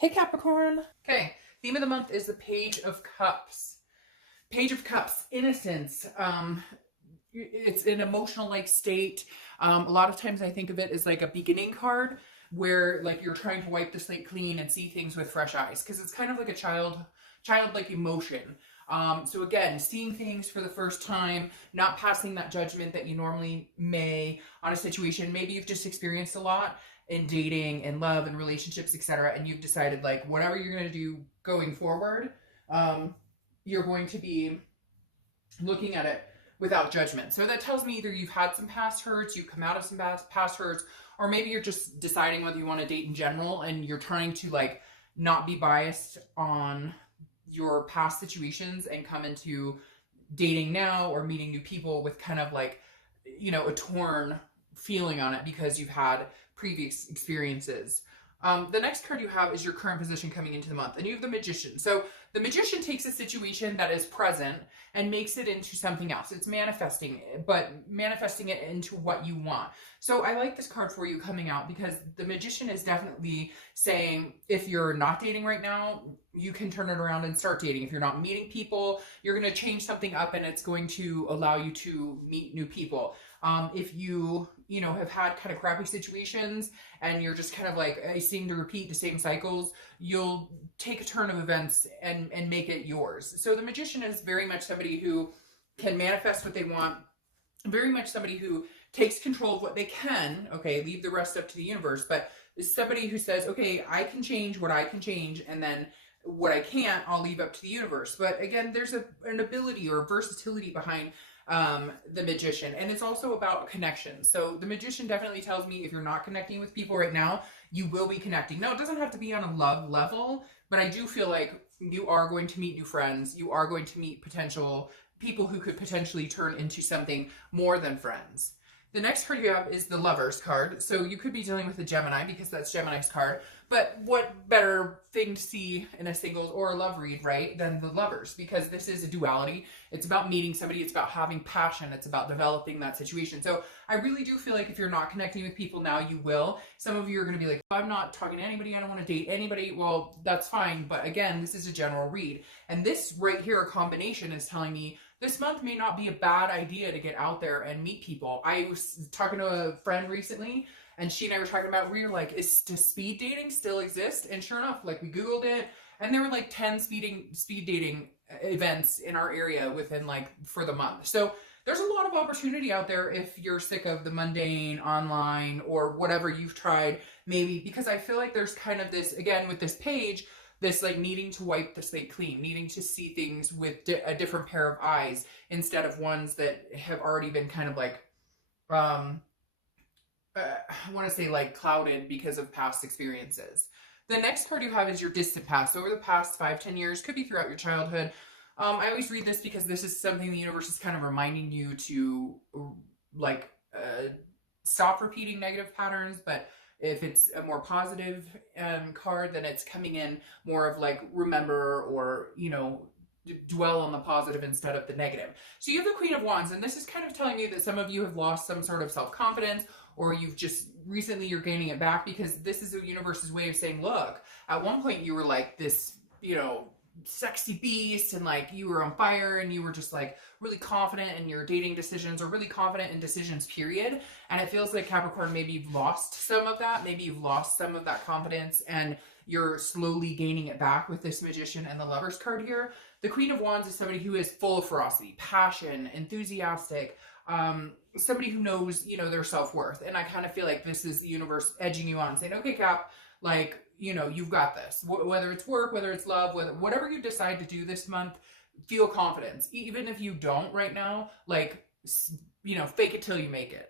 Hey Capricorn. Okay, theme of the month is the Page of Cups. Page of Cups, innocence. It's an emotional like state. A lot of times I think of it as like a beginning card where like you're trying to wipe the slate clean and see things with fresh eyes because it's kind of like a childlike emotion. So again, seeing things for the first time, not passing that judgment that you normally may on a situation. Maybe you've just experienced a lot in dating and love and relationships, etc. And you've decided like whatever you're going to do going forward, you're going to be looking at it without judgment. So that tells me either you've had some past hurts, you've come out of some past hurts, or maybe you're just deciding whether you want to date in general and you're trying to like not be biased on your past situations and come into dating now or meeting new people with kind of like, you know, a torn feeling on it because you've had previous experiences. The next card you have is your current position coming into the month, and you have the Magician. So the Magician takes a situation that is present and makes it into something else. It's manifesting it, but manifesting it into what you want. So I like this card for you coming out because the Magician is definitely saying if you're not dating right now, you can turn it around and start dating. If you're not meeting people, you're going to change something up and it's going to allow you to meet new people. If you have had kind of crappy situations and you're just kind of like, I seem to repeat the same cycles, you'll take a turn of events and make it yours. So the Magician is very much somebody who can manifest what they want, very much somebody who takes control of what they can, okay, leave the rest up to the universe, but is somebody who says, okay, I can change what I can change, and then what I can't, I'll leave up to the universe. But again, there's an ability or versatility behind the Magician, and it's also about connection. So the Magician definitely tells me if you're not connecting with people right now, you will be connecting. Now, it doesn't have to be on a love level, but I do feel like you are going to meet new friends. You are going to meet potential people who could potentially turn into something more than friends. The next card you have is the Lovers card. So you could be dealing with a Gemini because that's Gemini's card. But what better thing to see in a singles or a love read, right, than the Lovers? Because this is a duality. It's about meeting somebody. It's about having passion. It's about developing that situation. So I really do feel like if you're not connecting with people now, you will. Some of you are going to be like, I'm not talking to anybody. I don't want to date anybody. Well, that's fine. But again, this is a general read. And this right here, a combination, is telling me this month may not be a bad idea to get out there and meet people. I was talking to a friend recently, and she and I were talking about, we were like, does speed dating still exist? And sure enough, like we Googled it, and there were like 10 speed dating events in our area within like for the month. So there's a lot of opportunity out there if you're sick of the mundane online or whatever you've tried, maybe, because I feel like there's kind of this, again, with this page, this like needing to wipe the slate clean, needing to see things with a different pair of eyes instead of ones that have already been kind of like, I want to say like clouded because of past experiences. The next card you have is your distant past. Over the past 5-10 years, could be throughout your childhood. I always read this because this is something the universe is kind of reminding you to like stop repeating negative patterns, but if it's a more positive card, then it's coming in more of like remember or, you know, dwell on the positive instead of the negative. So you have the Queen of Wands, and this is kind of telling me that some of you have lost some sort of self-confidence, or you've just recently you're gaining it back, because this is the universe's way of saying, look, at one point you were like this, you know, sexy beast and like you were on fire and you were just like really confident in your dating decisions or really confident in decisions, period. And it feels like, Capricorn, maybe you've lost some of that. Maybe you've lost some of that confidence and you're slowly gaining it back with this Magician and the Lovers card here. The Queen of Wands is somebody who is full of ferocity, passion, enthusiastic, somebody who knows, you know, their self-worth. And I kind of feel like this is the universe edging you on, saying, okay, Cap, like, you know, you've got this. Whether it's work, whether it's love, whatever you decide to do this month, feel confidence. Even if you don't right now, like, you know, fake it till you make it.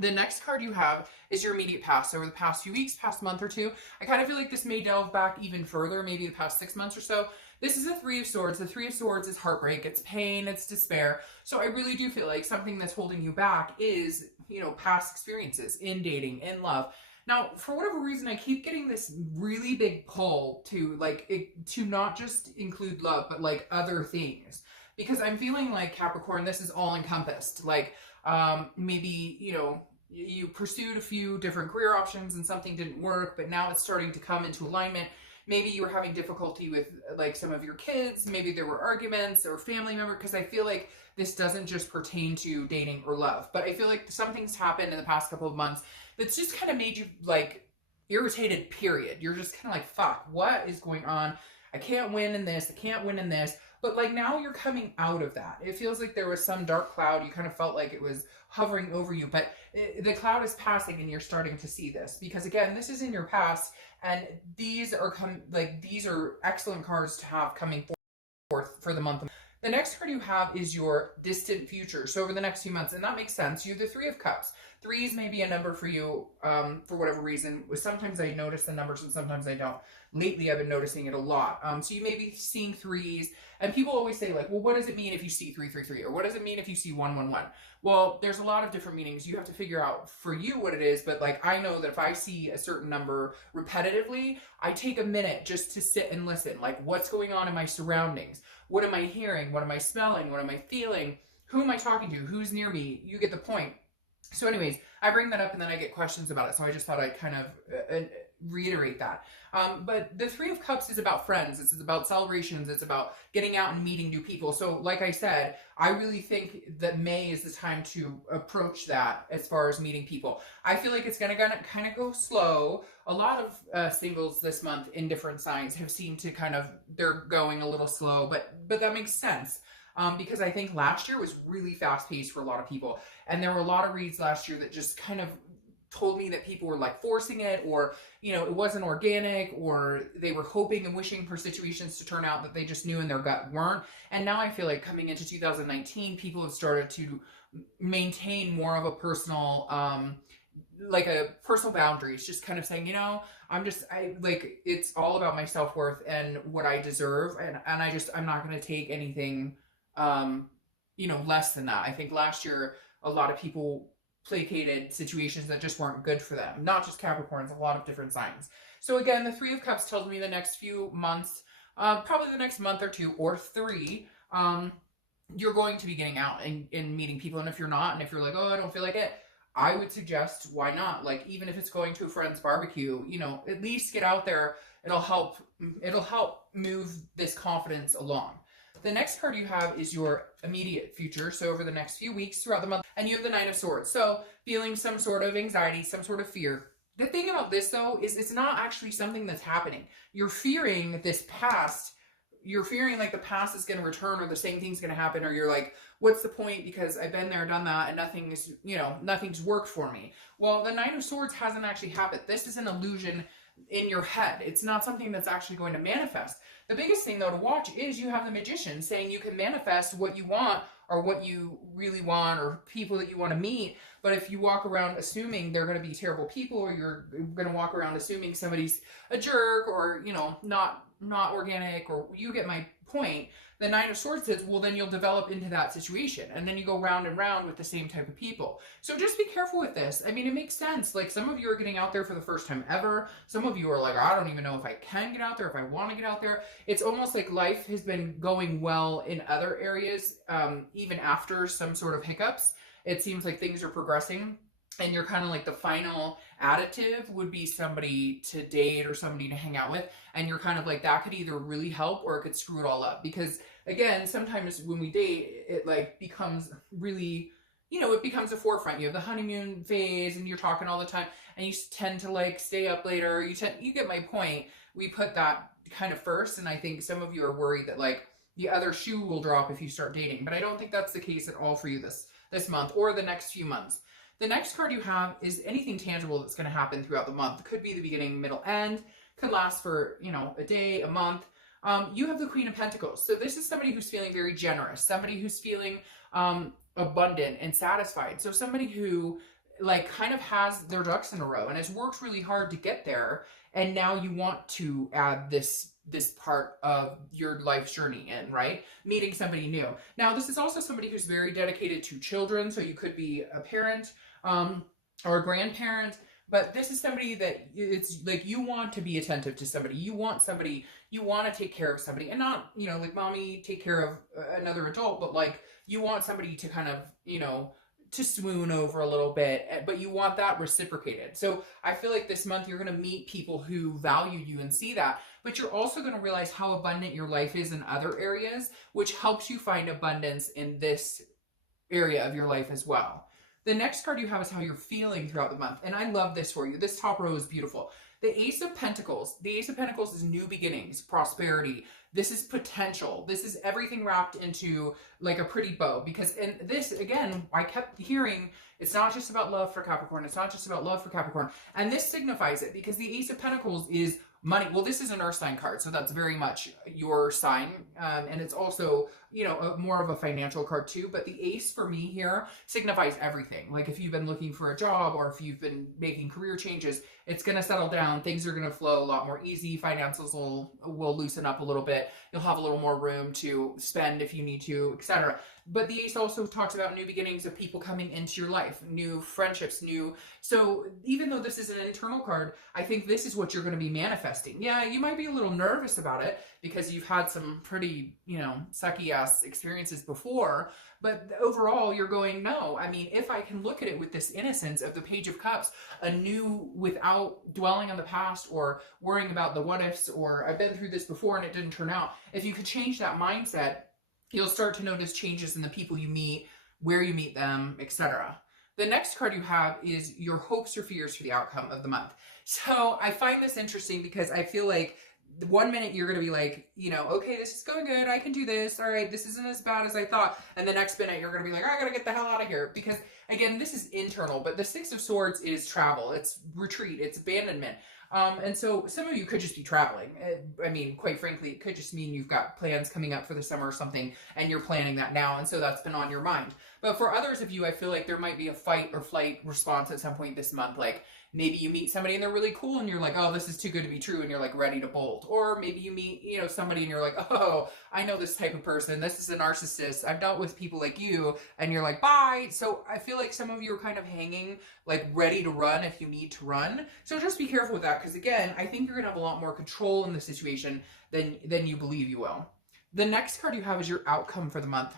The next card you have is your immediate past. Over the past few weeks, past month or two, I kind of feel like this may delve back even further, maybe the past 6 months or so. This is a Three of Swords. The Three of Swords is heartbreak, it's pain, it's despair. So I really do feel like something that's holding you back is, you know, past experiences in dating, in love. Now, for whatever reason, I keep getting this really big pull to like to not just include love, but like other things, because I'm feeling like, Capricorn, this is all encompassed. Like maybe, you know, you pursued a few different career options and something didn't work, but now it's starting to come into alignment. Maybe you were having difficulty with like some of your kids. Maybe there were arguments or family member, because I feel like this doesn't just pertain to dating or love, but I feel like something's happened in the past couple of months that's just kind of made you like irritated, period. You're just kind of like, fuck, what is going on? I can't win in this. I can't win in this. But like now you're coming out of that. It feels like there was some dark cloud. You kind of felt like it was hovering over you, but the cloud is passing and you're starting to see this, because again, this is in your past, and these are these are excellent cards to have coming forth for the month. The next card you have is your distant future. So over the next few months, and that makes sense. You have the Three of Cups. Threes may be a number for you for whatever reason. Sometimes I notice the numbers and sometimes I don't. Lately, I've been noticing it a lot. So you may be seeing threes, and people always say like, well, what does it mean if you see 333? Or what does it mean if you see 111? Well, there's a lot of different meanings. You have to figure out for you what it is, but like I know that if I see a certain number repetitively, I take a minute just to sit and listen. Like, what's going on in my surroundings? What am I hearing? What am I smelling? What am I feeling? Who am I talking to? Who's near me? You get the point. So anyways, I bring that up and then I get questions about it. So I just thought I'd kind of reiterate that. But the Three of Cups is about friends. It's about celebrations. It's about getting out and meeting new people. So like I said, I really think that May is the time to approach that as far as meeting people. I feel like it's going to kind of go slow. A lot of singles this month in different signs have seemed to they're going a little slow, but that makes sense. Because I think last year was really fast paced for a lot of people. And there were a lot of reads last year that just kind of told me that people were like forcing it, or, you know, it wasn't organic, or they were hoping and wishing for situations to turn out that they just knew in their gut weren't. And now I feel like coming into 2019, people have started to maintain more of a personal, like a personal boundaries, just kind of saying, you know, it's all about my self-worth and what I deserve. And I'm not going to take anything, less than that. I think last year, a lot of people placated situations that just weren't good for them. Not just Capricorns, a lot of different signs. So again, the Three of Cups tells me the next few months, probably the next month or two or three, you're going to be getting out and meeting people. And if you're not, and if you're like, oh, I don't feel like it, I would suggest, why not? Like, even if it's going to a friend's barbecue, you know, at least get out there. It'll help move this confidence along. The next card you have is your immediate future. So over the next few weeks throughout the month, and you have the Nine of Swords. So feeling some sort of anxiety, some sort of fear. The thing about this though, is it's not actually something that's happening. You're fearing this past. You're fearing like the past is going to return, or the same thing's going to happen, or you're like, what's the point? Because I've been there, done that, and nothing's worked for me. Well, the Nine of Swords hasn't actually happened. This is an illusion in your head. It's not something that's actually going to manifest. The biggest thing though to watch is you have the Magician saying you can manifest what you want, or what you really want, or people that you want to meet. But if you walk around assuming they're going to be terrible people, or you're going to walk around assuming somebody's a jerk, or, you know, not organic, or you get my point, the Nine of Swords says, well, then you'll develop into that situation. And then you go round and round with the same type of people. So just be careful with this. I mean, it makes sense. Like, some of you are getting out there for the first time ever. Some of you are like, I don't even know if I can get out there, if I want to get out there. It's almost like life has been going well in other areas, even after some sort of hiccups. It seems like things are progressing. And you're kind of like, the final additive would be somebody to date or somebody to hang out with. And you're kind of like, that could either really help or it could screw it all up. Because again, sometimes when we date, it like becomes really, you know, it becomes a forefront. You have the honeymoon phase and you're talking all the time, and you tend to like stay up later. You get my point. We put that kind of first. And I think some of you are worried that like the other shoe will drop if you start dating. But I don't think that's the case at all for you this month or the next few months. The next card you have is anything tangible that's going to happen throughout the month. It could be the beginning, middle, end. Could last for, you know, a day, a month. You have the Queen of Pentacles. So this is somebody who's feeling very generous. Somebody who's feeling abundant and satisfied. So somebody who like kind of has their ducks in a row and has worked really hard to get there. And now you want to add this part of your life's journey in, right? Meeting somebody new. Now, this is also somebody who's very dedicated to children. So you could be a parent, or a grandparent, but this is somebody that it's like, you want to be attentive to somebody. You want to take care of somebody, and not, you know, like mommy take care of another adult, but like you want somebody to kind of, you know, to swoon over a little bit, but you want that reciprocated. So I feel like this month you're going to meet people who value you and see that, but you're also going to realize how abundant your life is in other areas, which helps you find abundance in this area of your life as well. The next card you have is how you're feeling throughout the month. And I love this for you. This top row is beautiful. The Ace of Pentacles. The Ace of Pentacles is new beginnings, prosperity. This is potential. This is everything wrapped into like a pretty bow. Because, and this, again, I kept hearing, it's not just about love for Capricorn. It's not just about love for Capricorn. And this signifies it because the Ace of Pentacles is money. Well, this is an earth sign card, so that's very much your sign. And it's also, you know, more of a financial card too. But the ace for me here signifies everything. Like if you've been looking for a job or if you've been making career changes, it's going to settle down. Things are going to flow a lot more easy. Finances will loosen up a little bit. You'll have a little more room to spend if you need to, etc. But the ace also talks about new beginnings of people coming into your life, new friendships, new. So even though this is an internal card, I think this is what you're going to be manifesting. Yeah, you might be a little nervous about it because you've had some pretty, you know, sucky ass experiences before. But overall, you're going, no, I mean, if I can look at it with this innocence of the Page of Cups, anew without dwelling on the past or worrying about the what ifs or I've been through this before and it didn't turn out. If you could change that mindset, you'll start to notice changes in the people you meet, where you meet them, etc. The next card you have is your hopes or fears for the outcome of the month. So I find this interesting because I feel like the 1 minute you're going to be like, you know, okay, this is going good. I can do this. All right, this isn't as bad as I thought. And the next minute you're going to be like, I got to get the hell out of here. Because again, this is internal, but the Six of Swords is travel. It's retreat. It's abandonment. And so some of you could just be traveling. I mean, quite frankly, it could just mean you've got plans coming up for the summer or something, and you're planning that now, and so that's been on your mind. But for others of you, I feel like there might be a fight or flight response at some point this month. Like maybe you meet somebody and they're really cool, and you're like, oh, this is too good to be true, and you're like ready to bolt. Or maybe you meet, you know, somebody and you're like, oh, I know this type of person. This is a narcissist. I've dealt with people like you, and you're like, bye. So I feel like some of you are kind of hanging, like ready to run if you need to run. So just be careful with that, because again, I think you're gonna have a lot more control in the situation than you believe you will. The next card you have is your outcome for the month.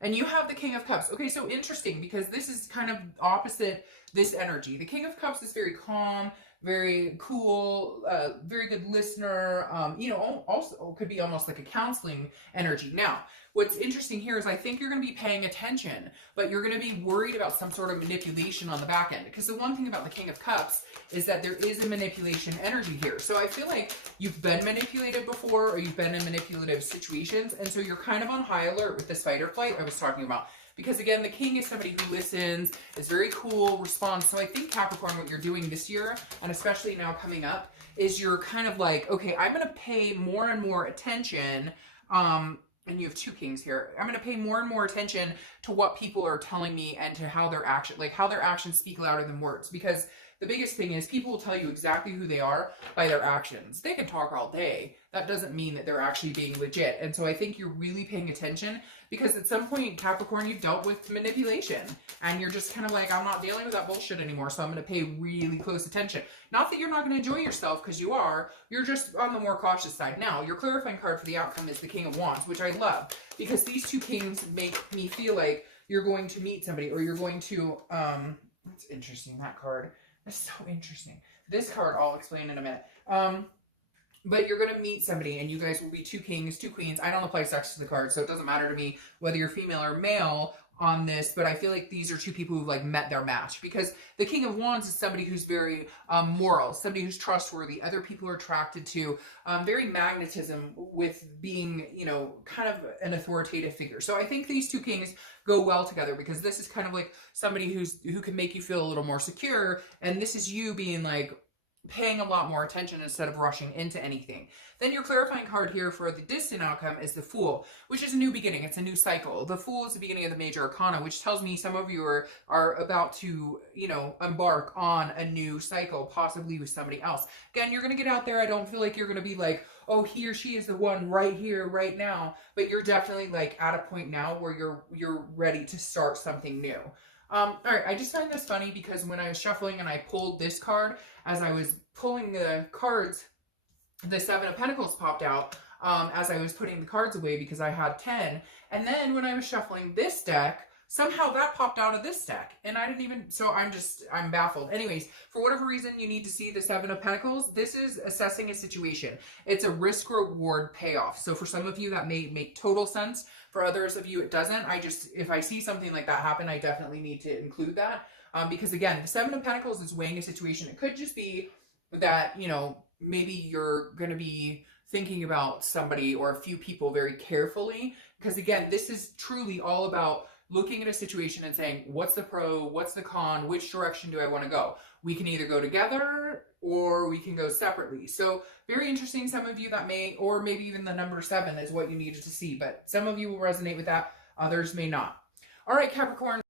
And you have the King of Cups. Okay, so interesting because this is kind of opposite this energy. The King of Cups is very calm, very cool, very good listener. You know, also could be almost like a counseling energy. Now, what's interesting here is I think you're going to be paying attention, but you're going to be worried about some sort of manipulation on the back end. Because the one thing about the King of Cups is that there is a manipulation energy here. So I feel like you've been manipulated before or you've been in manipulative situations. And so you're kind of on high alert with this fight or flight I was talking about. Because again, the king is somebody who listens, is very cool, responds. So I think Capricorn, what you're doing this year, and especially now coming up, is you're kind of like, okay, I'm going to pay more and more attention. And you have two kings here. I'm going to pay more and more attention to what people are telling me and to how their action, like how their actions speak louder than words. Because the biggest thing is people will tell you exactly who they are by their actions. They can talk all day. That doesn't mean that they're actually being legit. And so I think you're really paying attention because at some point, Capricorn, you've dealt with manipulation and you're just kind of like, I'm not dealing with that bullshit anymore. So I'm going to pay really close attention. Not that you're not going to enjoy yourself because you are. You're just on the more cautious side. Now, your clarifying card for the outcome is the King of Wands, which I love because these two kings make me feel like you're going to meet somebody or you're going to, that's interesting, that card. That's so interesting. This card I'll explain in a minute. But you're going to meet somebody and you guys will be two kings, two queens. I don't apply sex to the card, so it doesn't matter to me whether you're female or male on this, but I feel like these are two people who've like met their match because the King of Wands is somebody who's very moral, somebody who's trustworthy. Other people are attracted to very magnetism with being, you know, kind of an authoritative figure. So I think these two kings go well together because this is kind of like somebody who can make you feel a little more secure, and this is you being like paying a lot more attention instead of rushing into anything. Then your clarifying card here for the distant outcome is the Fool, which is a new beginning. It's a new cycle. The Fool is the beginning of the major arcana, which tells me some of you are about to, you know, embark on a new cycle, possibly with somebody else. Again, you're going to get out there. I don't feel like you're going to be like, oh, he or she is the one right here, right now. But you're definitely like at a point now where you're ready to start something new. All right, I just find this funny because when I was shuffling and I pulled this card, as I was pulling the cards, the Seven of Pentacles popped out as I was putting the cards away because I had 10. And then when I was shuffling this deck, Somehow that popped out of this deck, and I didn't even, so I'm baffled. Anyways, for whatever reason, you need to see the Seven of Pentacles. This is assessing a situation. It's a risk-reward payoff. So for some of you, that may make total sense. For others of you, it doesn't. If I see something like that happen, I definitely need to include that. Because again, the Seven of Pentacles is weighing a situation. It could just be that, you know, maybe you're going to be thinking about somebody or a few people very carefully. Because again, this is truly all about looking at a situation and saying, what's the pro, what's the con, which direction do I want to go? We can either go together or we can go separately. So very interesting. Some of you that may, or maybe even the number 7 is what you needed to see, but some of you will resonate with that. Others may not. All right, Capricorn.